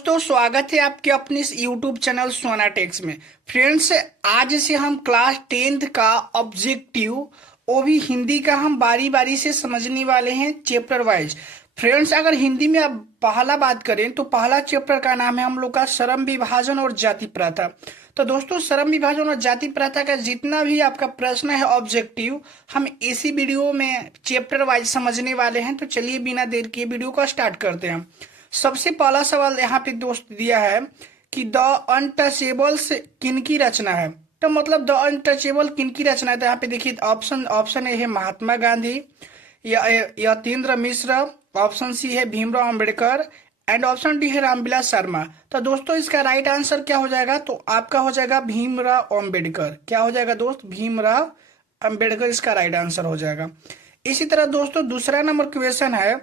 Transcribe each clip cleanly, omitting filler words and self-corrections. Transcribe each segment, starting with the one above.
दोस्तों, स्वागत है आपके अपने इस YouTube चैनल सोना टेक्स में। फ्रेंड्स, आज से हम क्लास 10th का ऑब्जेक्टिव, वो भी हिंदी का, हम बारी बारी से समझने वाले हैं चैप्टर वाइज। फ्रेंड्स, अगर हिंदी में अब पहला बात करें तो पहला चैप्टर का नाम है हम लोग का श्रम विभाजन और जाति प्रथा। तो दोस्तों, श्रम विभाजन और जाति प्रथा का जितना भी आपका प्रश्न है ऑब्जेक्टिव, हम इसी वीडियो में चैप्टर वाइज समझने वाले हैं। तो चलिए बिना देर किए वीडियो को स्टार्ट करते हैं। सबसे पहला सवाल यहाँ पे दोस्त दिया है कि द अनटचेबल्स किनकी रचना है। तो मतलब द अनटचेबल किनकी रचना है, तो यहाँ पे देखिए ऑप्शन ए है महात्मा गांधी, यतीन्द्र मिश्र, ऑप्शन सी है Bhimrao Ambedkar and option D है रामविलास शर्मा। तो दोस्तों, इसका राइट आंसर क्या हो जाएगा, तो आपका हो जाएगा भीमराव अंबेडकर। क्या हो जाएगा दोस्त, भीमराव अंबेडकर इसका राइट आंसर हो जाएगा। इसी तरह दोस्तों, दूसरा नंबर क्वेश्चन है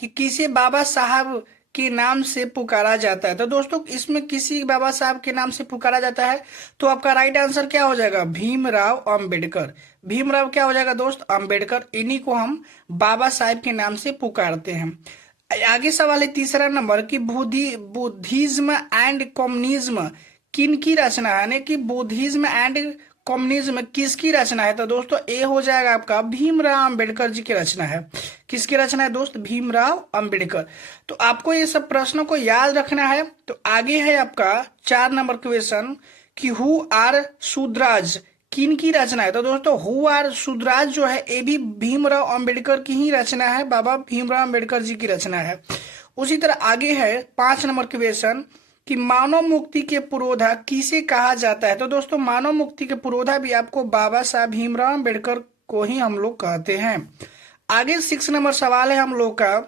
कि किसे बाबा साहब के नाम से पुकारा जाता है। तो दोस्तों, इसमें किसी बाबा साहब के नाम से पुकारा जाता है, तो आपका राइट आंसर क्या हो जाएगा, भीमराव अंबेडकर। भीमराव क्या हो जाएगा दोस्त, अंबेडकर। इन्हीं को हम बाबा साहब के नाम से पुकारते हैं। आगे सवाल है तीसरा नंबर की बुद्धिज्म एंड कम्युनिज्म किन की रचना है, यानी कि बुद्धिज्म एंड कम्युनिज्म किसकी रचना है। तो दोस्तों, ए हो जाएगा आपका भीमराव अंबेडकर जी की रचना है। किसकी रचना है दोस्त, भीमराव अंबेडकर। तो आपको ये सब प्रश्नों को याद रखना है। तो आगे है आपका 4 नंबर क्वेश्चन कि हु आर शूद्राज किन की रचना है। तो दोस्तों, हु आर शूद्राज जो है ये भी भीमराव अंबेडकर की ही रचना है, बाबा भीमराव अंबेडकर जी की रचना है। उसी तरह आगे है 5 नंबर क्वेश्चन कि मानव मुक्ति के पुरोधा किसे कहा जाता है। तो दोस्तों, मानव मुक्ति के पुरोधा भी आपको बाबा साहब भीमराव अंबेडकर को ही हम लोग कहते हैं। आगे 6 नंबर सवाल है हम लोग का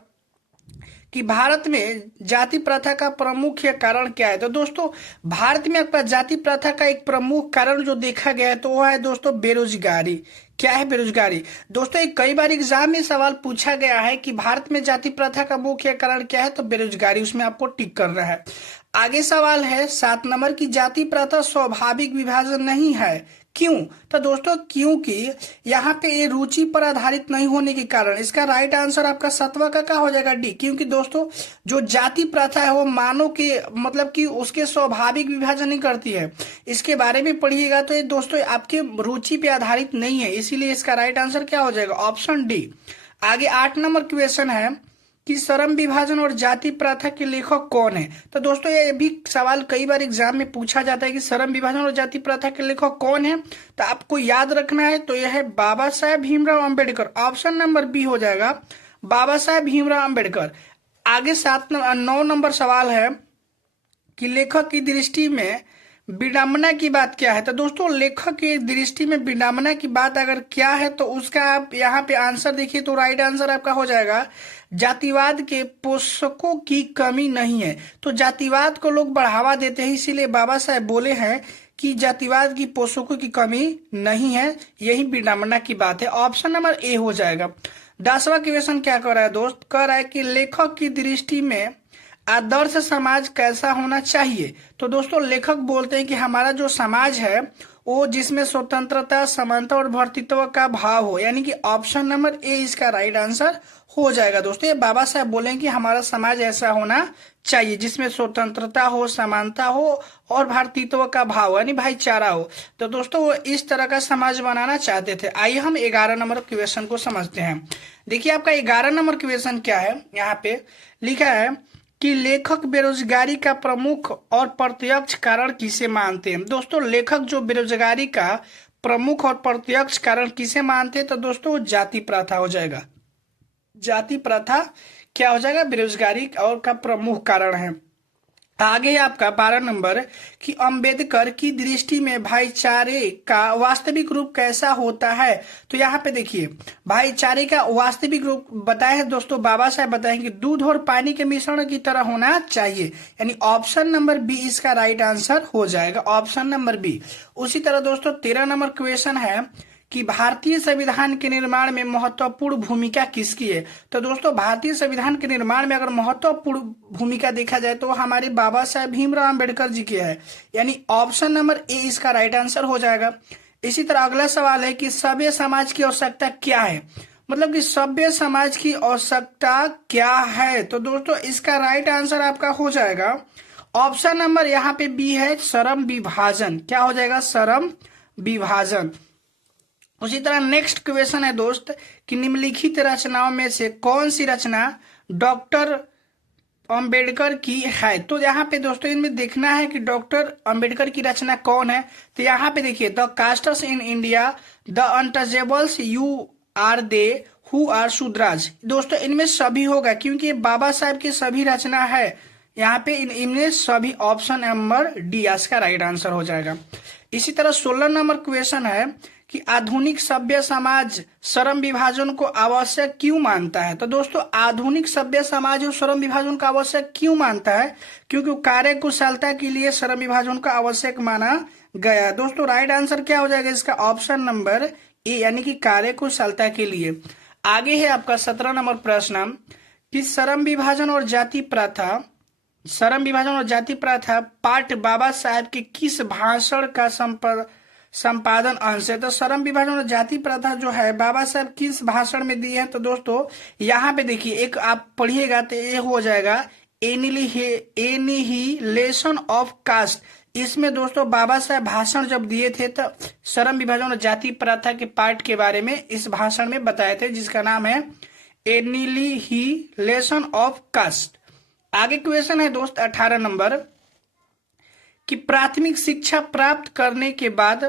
कि भारत में जाति प्रथा का प्रमुख कारण क्या है। तो दोस्तों, भारत में आपका जाति प्रथा का एक प्रमुख कारण जो देखा गया है तो वह है दोस्तों बेरोजगारी। क्या है, बेरोजगारी। दोस्तों, एक कई बार एग्जाम में सवाल पूछा गया है कि भारत में जाति प्रथा का मुख्य कारण क्या है, तो बेरोजगारी, उसमें आपको टिक करना है। आगे सवाल है 7 नंबर की जाति प्रथा स्वाभाविक विभाजन नहीं है, क्यों। तो दोस्तों, क्योंकि यहाँ पे ये रुचि पर आधारित नहीं होने के कारण। इसका राइट आंसर आपका 7वां का क्या हो जाएगा, डी। क्योंकि दोस्तों, जो जाति प्रथा है वो मानव के मतलब कि उसके स्वाभाविक विभाजन नहीं करती है। इसके बारे में पढ़िएगा तो ये दोस्तों आपके रुचि पे आधारित नहीं है, इसीलिए इसका राइट आंसर क्या हो जाएगा, ऑप्शन डी। आगे 8 नंबर क्वेश्चन है कि श्रम विभाजन और जाति प्रथा के लेखक कौन है। तो दोस्तों, ये भी सवाल कई बार एग्जाम में पूछा जाता है कि श्रम विभाजन और जाति प्रथा के लेखक कौन है। तो आपको याद रखना है, तो यह है Baba Saheb Bhimrao Ambedkar. Option number B हो जाएगा, बाबा साहब भीमराव अंबेडकर। आगे 9 नंबर सवाल है कि लेखक की दृष्टि में विडंबना की बात क्या है। तो दोस्तों, लेखक की दृष्टि में विडंबना की बात अगर क्या है तो उसका आप यहाँ पे आंसर देखिए, तो राइट आंसर आपका हो जाएगा जातिवाद के पोषकों की कमी नहीं है। तो जातिवाद को लोग बढ़ावा देते हैं, इसीलिए बाबा साहब बोले हैं कि जातिवाद की पोषकों की कमी नहीं है, यही विडंबना की बात है। ऑप्शन नंबर ए हो जाएगा। 10वां क्वेश्चन क्या कर रहा है दोस्त, कह रहा है कि लेखक की दृष्टि में आदर्श समाज कैसा होना चाहिए। तो दोस्तों, लेखक बोलते हैं कि हमारा जो समाज है वो जिसमें स्वतंत्रता, समानता और भ्रातृत्व का भाव हो, यानी कि ऑप्शन नंबर ए इसका राइट आंसर हो जाएगा। दोस्तों, ये बाबा साहब बोले कि हमारा समाज ऐसा होना चाहिए जिसमें स्वतंत्रता हो, समानता हो और भ्रातृत्व का भाव यानी भाईचारा हो। तो दोस्तों, वो इस तरह का समाज बनाना चाहते थे। आइए हम 11 नंबर क्वेश्चन को समझते हैं। देखिए, आपका 11 नंबर क्वेश्चन क्या है, यहाँ पे लिखा है कि लेखक बेरोजगारी का प्रमुख और प्रत्यक्ष कारण किसे मानते हैं। दोस्तों, लेखक जो बेरोजगारी का प्रमुख और प्रत्यक्ष कारण किसे मानते हैं, तो दोस्तों जाति प्रथा हो जाएगा। जाति प्रथा क्या हो जाएगा, बेरोजगारी और का प्रमुख कारण है। आगे है आपका 12 नंबर कि अंबेडकर की दृष्टि में भाईचारे का वास्तविक रूप कैसा होता है। तो यहाँ पे देखिए, भाईचारे का वास्तविक रूप बताए हैं दोस्तों, बाबा साहब बताए कि दूध और पानी के मिश्रण की तरह होना चाहिए, यानी ऑप्शन नंबर बी इसका राइट आंसर हो जाएगा, ऑप्शन नंबर बी। उसी तरह दोस्तों 13 नंबर क्वेश्चन है कि भारतीय संविधान के निर्माण में महत्वपूर्ण भूमिका किसकी है। तो दोस्तों, भारतीय संविधान के निर्माण में अगर महत्वपूर्ण भूमिका देखा जाए तो हमारे बाबा साहब भीमराव अंबेडकर जी की है, यानी ऑप्शन नंबर ए इसका राइट आंसर हो जाएगा। इसी तरह अगला सवाल है कि सभ्य समाज की आवश्यकता क्या है। मतलब कि सभ्य समाज की आवश्यकता क्या है? तो दोस्तों इसका राइट आंसर आपका हो जाएगा ऑप्शन नंबर यहाँ पे बी है, श्रम विभाजन। क्या हो जाएगा? श्रम विभाजन। उसी तरह नेक्स्ट क्वेश्चन है दोस्त कि निम्नलिखित रचनाओं में से कौन सी रचना डॉक्टर अंबेडकर की है? तो यहाँ पे दोस्तों इनमें देखना है कि डॉक्टर अंबेडकर की रचना कौन है। तो यहाँ पे देखिए, the castes in India, the untouchables, you are they, who are Shudras. दोस्तों इनमें सभी होगा क्योंकि ये बाबा साहब की सभी रचना है। यहाँ पे इनमें सभी ऑप्शन नंबर डी इसका राइट आंसर हो जाएगा। इसी तरह 16 नंबर क्वेश्चन है कि आधुनिक सभ्य समाज श्रम विभाजन को आवश्यक क्यों मानता है? तो दोस्तों आधुनिक सभ्य समाज श्रम विभाजन को आवश्यक क्यों मानता है? क्योंकि कार्य कुशलता के लिए श्रम विभाजन को आवश्यक माना गया। दोस्तों राइट आंसर क्या हो जाएगा इसका? ऑप्शन नंबर ए, यानी कि कार्य कुशलता के लिए। आगे है आपका 17 नंबर प्रश्न कि श्रम विभाजन और जाति प्रथा, श्रम विभाजन और जाति प्रथा पाठ बाबा साहब के किस भाषण का संपादन अंश है? तो श्रम विभाजन और जाति प्रथा जो है बाबा साहब किस भाषण में दी है? तो दोस्तों यहाँ पे देखिए, एक आप पढ़िएगा तो ये हो जाएगा एनिहिलेशन ऑफ कास्ट। इसमें दोस्तों बाबा साहब भाषण जब दिए थे तो श्रम विभाजन और जाति प्रथा के पार्ट के बारे में इस भाषण में बताए थे, जिसका नाम है एनिहिलेशन ऑफ कास्ट। आगे क्वेश्चन है दोस्त 18 नंबर कि प्राथमिक शिक्षा प्राप्त करने के बाद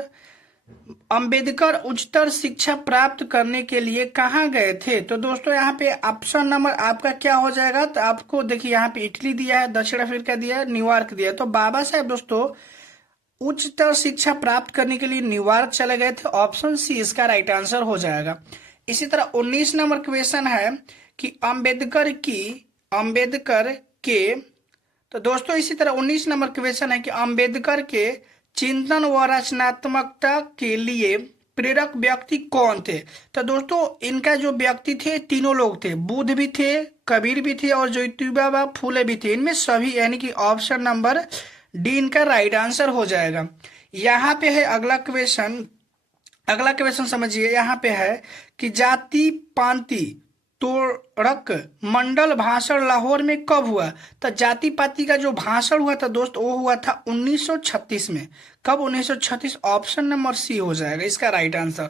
अंबेडकर उच्चतर शिक्षा प्राप्त करने के लिए कहाँ गए थे? तो दोस्तों यहाँ पे ऑप्शन नंबर आपका क्या हो जाएगा? तो आपको देखिए यहाँ पे इटली दिया है, दक्षिण अफ्रीका दिया है, न्यूयॉर्क दिया है। तो बाबा साहब दोस्तों उच्चतर शिक्षा प्राप्त करने के लिए न्यूयॉर्क चले गए थे। ऑप्शन सी इसका राइट आंसर हो जाएगा। इसी तरह 19 नंबर क्वेश्चन है कि अंबेडकर के, तो दोस्तों इसी तरह 19 नंबर क्वेश्चन है कि अंबेडकर के चिंतन व रचनात्मकता के लिए प्रेरक व्यक्ति कौन थे? तो दोस्तों इनका जो व्यक्ति थे तीनों लोग थे, बुद्ध भी थे, कबीर भी थे और ज्योतिबा फूले भी थे। इनमें सभी, यानी कि ऑप्शन नंबर डी इनका राइट आंसर हो जाएगा। यहाँ पे है अगला क्वेश्चन समझिए। यहाँ पे है कि जाति पांति तोड़क मंडल भाषण लाहौर में कब हुआ? तो जाति पाति का जो भाषण हुआ था दोस्त वो हुआ था 1936 में। कब? 1936। ऑप्शन नंबर सी हो जाएगा इसका राइट आंसर।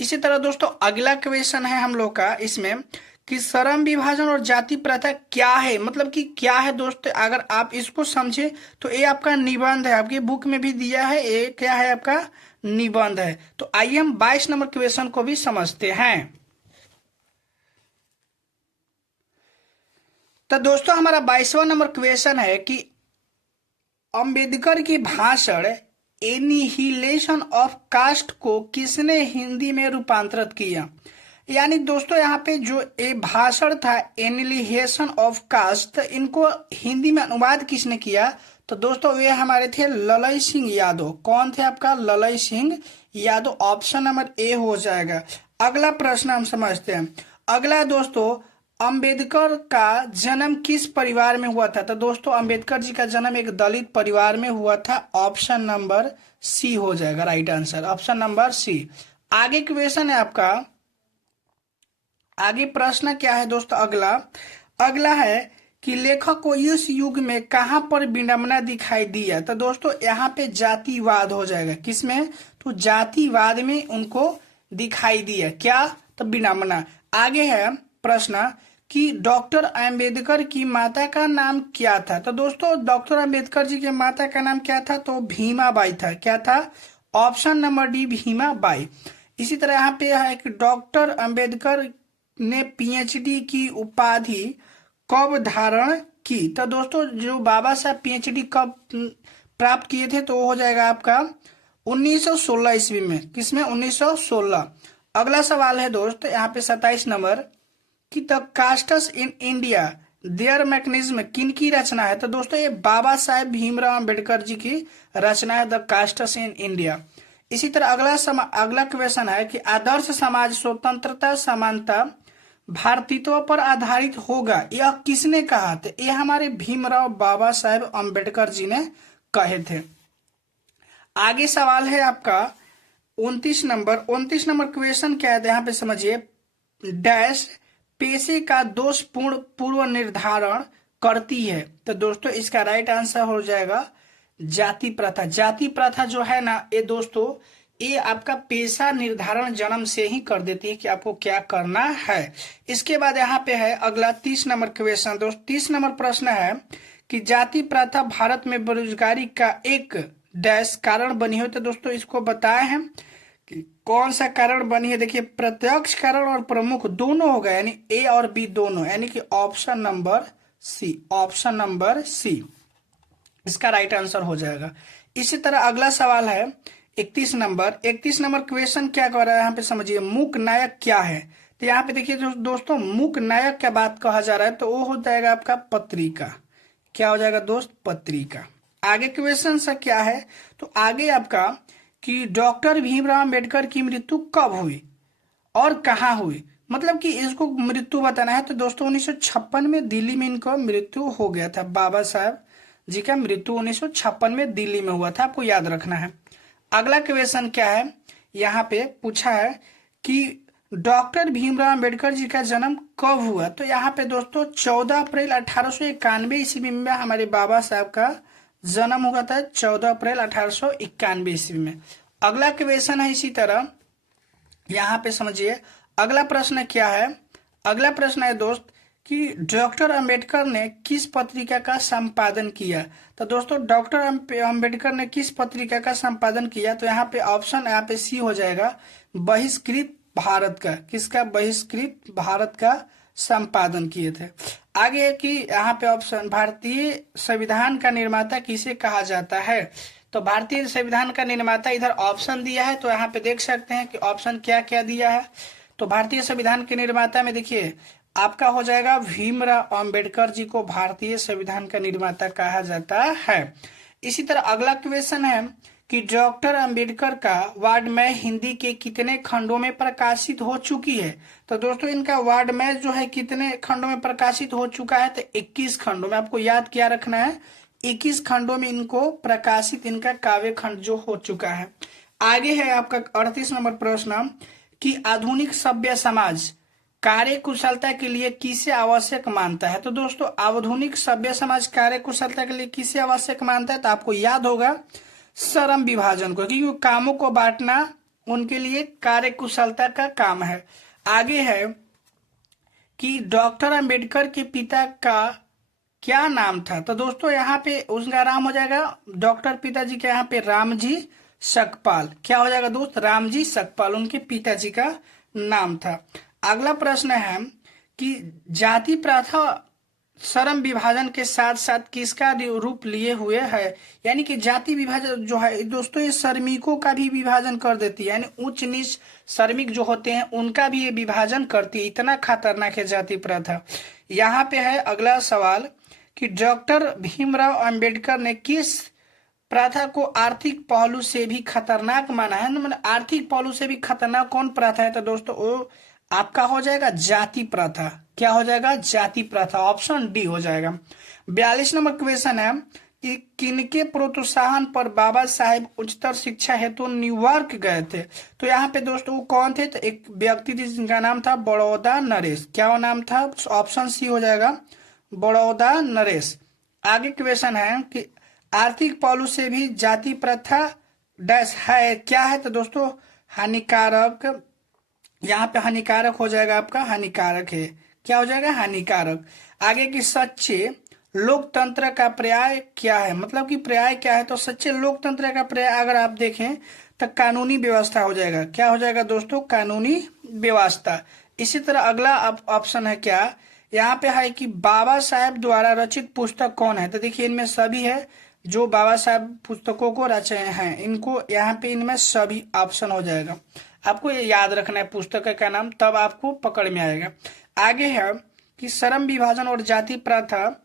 इसी तरह दोस्तों अगला क्वेश्चन है हम लोग का इसमें कि श्रम विभाजन और जाति प्रथा क्या है, मतलब कि क्या है दोस्त? अगर आप इसको समझे तो ये आपका निबंध है, आपकी बुक में भी दिया है। ये क्या है? आपका निबंध है। तो आइए हम 22 नंबर क्वेश्चन को भी समझते हैं। तो दोस्तों हमारा 22वां नंबर क्वेश्चन है कि अंबेडकर की भाषण एनिहिलेशन ऑफ कास्ट को किसने हिंदी में रूपांतरित किया? यानी दोस्तों यहाँ पे जो ये भाषण था एनिहिलेशन ऑफ कास्ट, इनको हिंदी में अनुवाद किसने किया? तो दोस्तों वे हमारे थे ललई सिंह यादव। कौन थे आपका? ललई Singh Yadav. Option number A हो जाएगा। अगला प्रश्न हम समझते हैं। अगला दोस्तों अंबेडकर का जन्म किस परिवार में हुआ था? तो दोस्तों अंबेडकर जी का जन्म एक दलित परिवार में हुआ था। ऑप्शन नंबर सी हो जाएगा right answer. Option number C. आगे क्वेश्चन है आपका, आगे प्रश्न क्या है दोस्तों? अगला है कि लेखक को इस युग में कहां पर विडंबना दिखाई दिया? तो दोस्तों यहाँ पे जातिवाद हो जाएगा। किसमें? तो जातिवाद में उनको दिखाई दिया। क्या? तो विडंबना। आगे है प्रश्न कि डॉक्टर अंबेडकर की माता का नाम क्या था? तो दोस्तों डॉक्टर अंबेडकर जी के माता का नाम क्या था? तो भीमाबाई था। क्या था? Option number D Bhimabai. इसी तरह यहाँ पे है कि डॉक्टर अंबेडकर ने पीएचडी की उपाधि कब धारण की? तो दोस्तों जो बाबा साहब पीएचडी कब प्राप्त किए थे? तो वो हो जाएगा आपका 1916 ईस्वी में। किसमें? 1916। अगला सवाल है दोस्त यहाँ पे 27 नंबर कि the castus in India there mechanism किन की रचना है? तो दोस्तों ये बाबा साहेब भीमराव अंबेडकर जी की रचना है, द कास्टस इन इंडिया। इसी तरह अगला क्वेश्चन है कि आदर्श समाज स्वतंत्रता समानता भारतीयत्व पर आधारित होगा, यह किसने कहा? तो ये हमारे भीमराव बाबा साहेब अंबेडकर जी ने कहे थे। आगे सवाल है आपका 29 नंबर। 29 नंबर क्वेश्चन क्या है यहाँ पे समझिए। डैश पेशे का दोषपूर्ण पूर्व निर्धारण करती है। तो दोस्तों इसका राइट आंसर हो जाएगा जाति प्रथा। जाति प्रथा जो है ना ये दोस्तों, ये आपका पेशा निर्धारण जन्म से ही कर देती है कि आपको क्या करना है। इसके बाद यहाँ पे है अगला 30 नंबर क्वेश्चन। दोस्तों 30 नंबर प्रश्न है कि जाति प्रथा भारत में बेरोजगारी का एक डैश कारण बनी हो। तो दोस्तों इसको बताए हैं कि कौन सा कारण बनी है। देखिए प्रत्यक्ष कारण और प्रमुख दोनों हो गए, यानी ए और बी दोनों, यानी कि option number C, option number C इसका राइट आंसर हो जाएगा। इसी तरह अगला सवाल है 31 नंबर। 31 नंबर क्वेश्चन क्या कर रहा है यहाँ पे समझिए, मूक नायक क्या है। तो यहाँ पे देखिए दोस्तों मूक नायक क्या बात कहा जा रहा है, तो वो हो जाएगा आपका पत्रिका। क्या हो जाएगा दोस्त, पत्रिका। आगे क्वेश्चन सा क्या है, तो आगे आपका कि डॉक्टर भीमराव अंबेडकर की मृत्यु कब हुई और कहाँ हुई, मतलब कि इसको मृत्यु बताना है। तो दोस्तों 1956 में दिल्ली में इनको मृत्यु हो गया था। बाबा साहब जी का मृत्यु 1956 में दिल्ली में हुआ था, आपको याद रखना है। अगला क्वेश्चन क्या है, यहाँ पे पूछा है कि डॉक्टर भीमराव अंबेडकर जी का जन्म कब हुआ। तो यहाँ पे दोस्तों 14 अप्रैल 1891 ईस्वी में हमारे बाबा साहब का जन्म हुआ था, 14 अप्रैल 1891 ईस्वी में। अगला क्वेश्चन है इसी तरह, यहाँ पे समझिए अगला प्रश्न क्या है। अगला प्रश्न है दोस्त कि डॉक्टर अंबेडकर ने किस पत्रिका का संपादन किया। तो दोस्तों डॉक्टर अंबेडकर ने किस पत्रिका का संपादन किया, तो यहाँ पे ऑप्शन यहाँ पे सी हो जाएगा, बहिष्कृत भारत का। किसका, बहिष्कृत भारत का संपादन किए थे। आगे है कि यहाँ पे ऑप्शन भारतीय संविधान का निर्माता किसे कहा जाता है। तो भारतीय संविधान का निर्माता इधर ऑप्शन दिया है, तो यहाँ पे देख सकते हैं कि ऑप्शन क्या क्या दिया है। तो भारतीय संविधान के निर्माता में देखिए आपका हो जाएगा भीमराव अंबेडकर जी को भारतीय संविधान का निर्माता कहा जाता है। इसी तरह अगला क्वेश्चन है कि डॉक्टर अंबेडकर का वाङ्मय हिंदी के कितने खंडों में प्रकाशित हो चुकी है। तो दोस्तों इनका वाङ्मय जो है कितने खंडों में प्रकाशित हो चुका है, तो 21 खंडों में। आपको याद क्या रखना है, 21 खंडों में इनको प्रकाशित इनका काव्य खंड जो हो चुका है। आगे है आपका 38 नंबर प्रश्न कि आधुनिक सभ्य समाज कार्य कुशलता के लिए किसे आवश्यक मानता है। तो दोस्तों आधुनिक सभ्य समाज कार्य कुशलता के लिए किसे आवश्यक मानता है, तो आपको याद होगा श्रम विभाजन को, क्योंकि कामों को बांटना उनके लिए कार्य कुशलता का काम है। आगे है कि डॉक्टर अंबेडकर के पिता का क्या नाम था। तो दोस्तों यहाँ पे उसका नाम हो जाएगा, डॉक्टर पिताजी के यहाँ पे रामजी सकपाल। क्या हो जाएगा दोस्त, रामजी सकपाल उनके पिताजी का नाम था। अगला प्रश्न है कि जाति प्रथा श्रम विभाजन के साथ साथ किसका रूप लिए हुए है। यानी कि जाति विभाजन जो है दोस्तों ये श्रमिकों का भी विभाजन कर देती है, यानी उच्च नीच श्रमिक जो होते हैं उनका भी ये विभाजन करती है। इतना खतरनाक है जाति प्रथा। यहाँ पे है अगला सवाल कि डॉक्टर भीमराव अंबेडकर ने किस प्रथा को आर्थिक पहलू से भी खतरनाक माना है। मतलब आर्थिक पहलू से भी खतरनाक कौन प्रथा है, तो दोस्तों वो आपका हो जाएगा जाति प्रथा। क्या हो जाएगा, जाति प्रथा, ऑप्शन डी हो जाएगा। 42 नंबर क्वेश्चन है कि किनके प्रोत्साहन पर बाबा साहेब उच्चतर शिक्षा हेतु न्यूयॉर्क गए थे। तो यहाँ पे दोस्तों वो कौन थे, तो एक व्यक्ति थे जिनका नाम था बड़ौदा नरेश। क्या नाम था, ऑप्शन सी हो जाएगा, बड़ौदा नरेश। आगे क्वेश्चन है कि आर्थिक पहलू से भी जाति प्रथा डैश है, क्या है, तो दोस्तों हानिकारक। यहाँ पे हानिकारक हो जाएगा आपका, हानिकारक है। क्या हो जाएगा, हानिकारक। आगे की सच्चे लोकतंत्र का पर्याय क्या है, मतलब कि पर्याय क्या है, तो सच्चे लोकतंत्र का पर्याय अगर आप देखें तो कानूनी व्यवस्था हो जाएगा। क्या हो जाएगा दोस्तों, कानूनी व्यवस्था। इसी तरह अगला ऑप्शन है क्या, यहाँ पे है कि बाबा साहेब द्वारा रचित पुस्तक कौन है। तो देखिए इनमें सभी है जो बाबा साहब पुस्तकों को रचे हैं, इनको यहाँ पे इनमें सभी ऑप्शन हो जाएगा। आपको ये याद रखना है पुस्तक का नाम, तब आपको पकड़ में आएगा। आगे है कि श्रम विभाजन और जाति प्रथा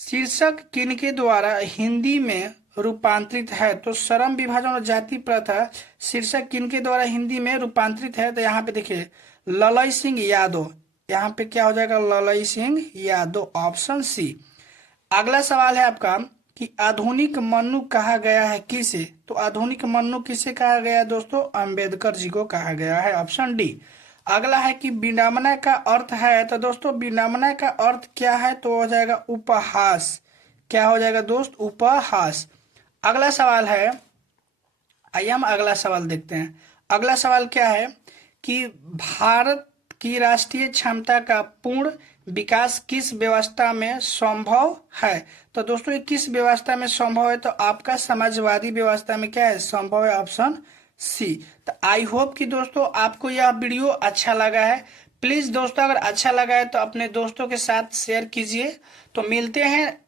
शीर्षक किनके द्वारा हिंदी में रूपांतरित है। तो श्रम विभाजन और जाति प्रथा शीर्षक किनके द्वारा हिंदी में रूपांतरित है, तो यहाँ पे देखिए ललई सिंह यादव। यहाँ पे क्या हो जाएगा, ललई सिंह यादव, ऑप्शन सी। अगला सवाल है आपका कि आधुनिक मन्नू कहा गया है किसे। तो आधुनिक मन्नू किसे कहा गया है दोस्तों, अंबेडकर जी को कहा गया है, ऑप्शन डी। अगला है कि विडंबना का अर्थ है, तो दोस्तों विडंबना का अर्थ क्या है, तो हो जाएगा उपहास। क्या हो जाएगा दोस्त, उपहास। अगला सवाल है, आइए हम अगला सवाल देखते हैं। अगला सवाल क्या है कि भारत की राष्ट्रीय क्षमता का पूर्ण विकास किस व्यवस्था में संभव है। तो दोस्तों ये किस व्यवस्था में संभव है, तो आपका समाजवादी व्यवस्था में क्या है, संभव है, ऑप्शन सी। तो आई होप कि दोस्तों आपको यह वीडियो अच्छा लगा है। प्लीज दोस्तों अगर अच्छा लगा है तो अपने दोस्तों के साथ शेयर कीजिए। तो मिलते हैं